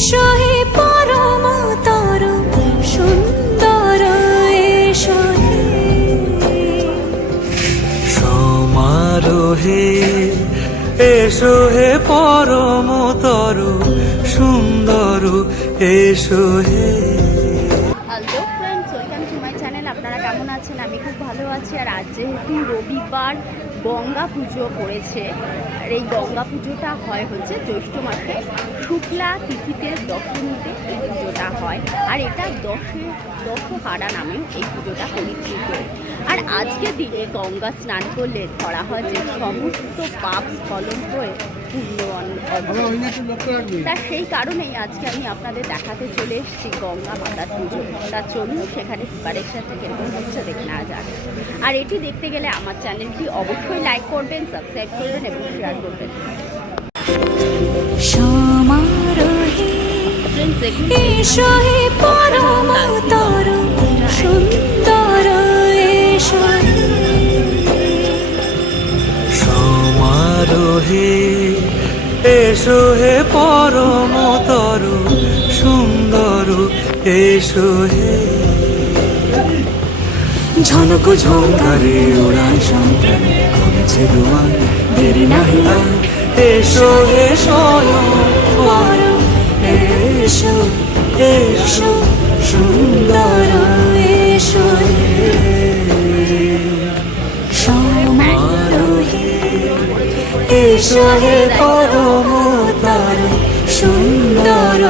এসো হে পরম তর সুন্দর এসো হে সমারোহে এসো হে পরমতর সুন্দর এসো হে hello friends welcome to channel আপনারা কেমন আছেন? আমি খুব ভালো আছি। আর আজ যেহেতু রবিবার গঙ্গা পুজো করেছে। আর এই গঙ্গা পুজোটা হয় হচ্ছে জ্যৈষ্ঠ মাসে। শুক্লা তিথিতে দশমীতে এই পুজোটা হয়। আর এটা দশে দশহারা নামেও এই পুজোটা পরিচিত। আর আজকের দিনে গঙ্গা স্নান করলে ধরা হয় যে সমস্ত পাপ হয়ে অর্জন তা সেই কারণেই আজকে আমি আপনাদের দেখাতে চলে এসেছি গঙ্গা মাতার পুজো। তা চলুন সেখানে প্রিপারেশনটা কীরকম হচ্ছে দেখে নেওয়া যাক। আর এটি দেখতে গেলে আমার চ্যানেলটি অবশ্যই লাইক করবেন সাবস্ক্রাইব করবেন এবং শেয়ার করবেন। সমারোহে ফ্রেন্ডস দেখুন এসো হে পরম তরু সুন্দর এসো হে। ঝনক ঝঙ্কারে উড়ান সন্তান খুলেছে দুয়ার, দেরি নাহি এসো হে স্বয়ং এসো হে পরমতর সুন্দর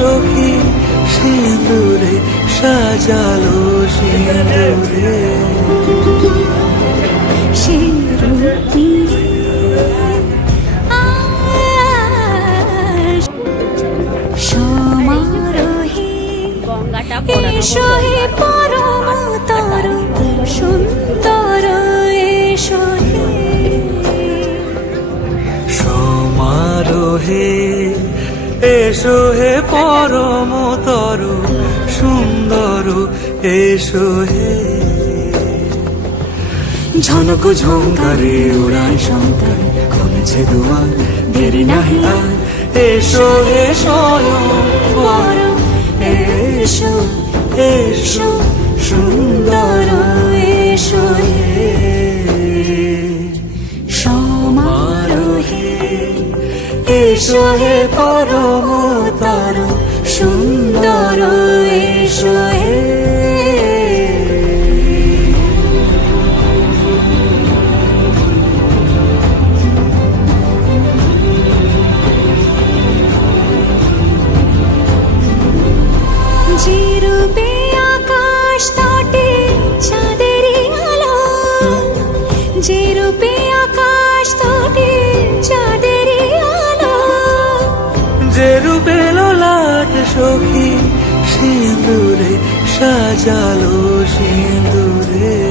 সখী সিঁদুরে সাজালো সিঁদুরে। এসো হে পরম তর সুন্দর এসো হে। সমারোহে এসো হে পরমতর, সুন্দর এসো হে। ঝনক ঝঙ্কারে ওড়ান শঙ্কর খুলেছে দুয়ার, দেরি নাহি আর এসো হে পরম, এসো এসো, সুন্দর। এসো হে পরমতর সুন্দর এসো রূপে লোলাট সখী সিঁদুরে সাজালো সিঁদুরে।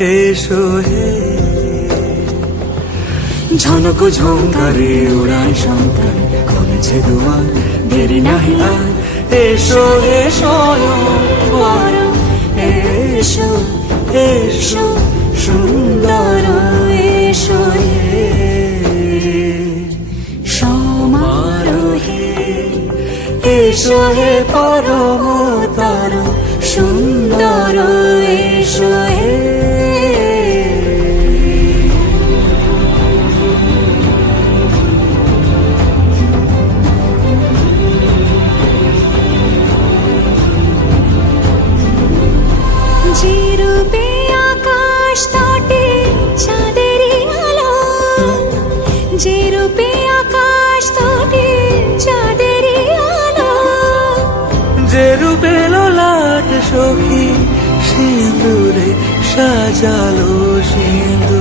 এসো হে। ঝনক ঝঙ্কারে ওড়ান শঙ্কর খুলেছে দুয়ার দেরি নাহি আর। এসো পরম এসো এসো সুন্দর এসো সমারোহে এসো হে পরমতর। সুন্দর এসো যেরূপে আকাশ তোটে চাঁদের আলো। যে রূপে লোলাট সখী সিঁদুরে সাজালো সিঁদুর।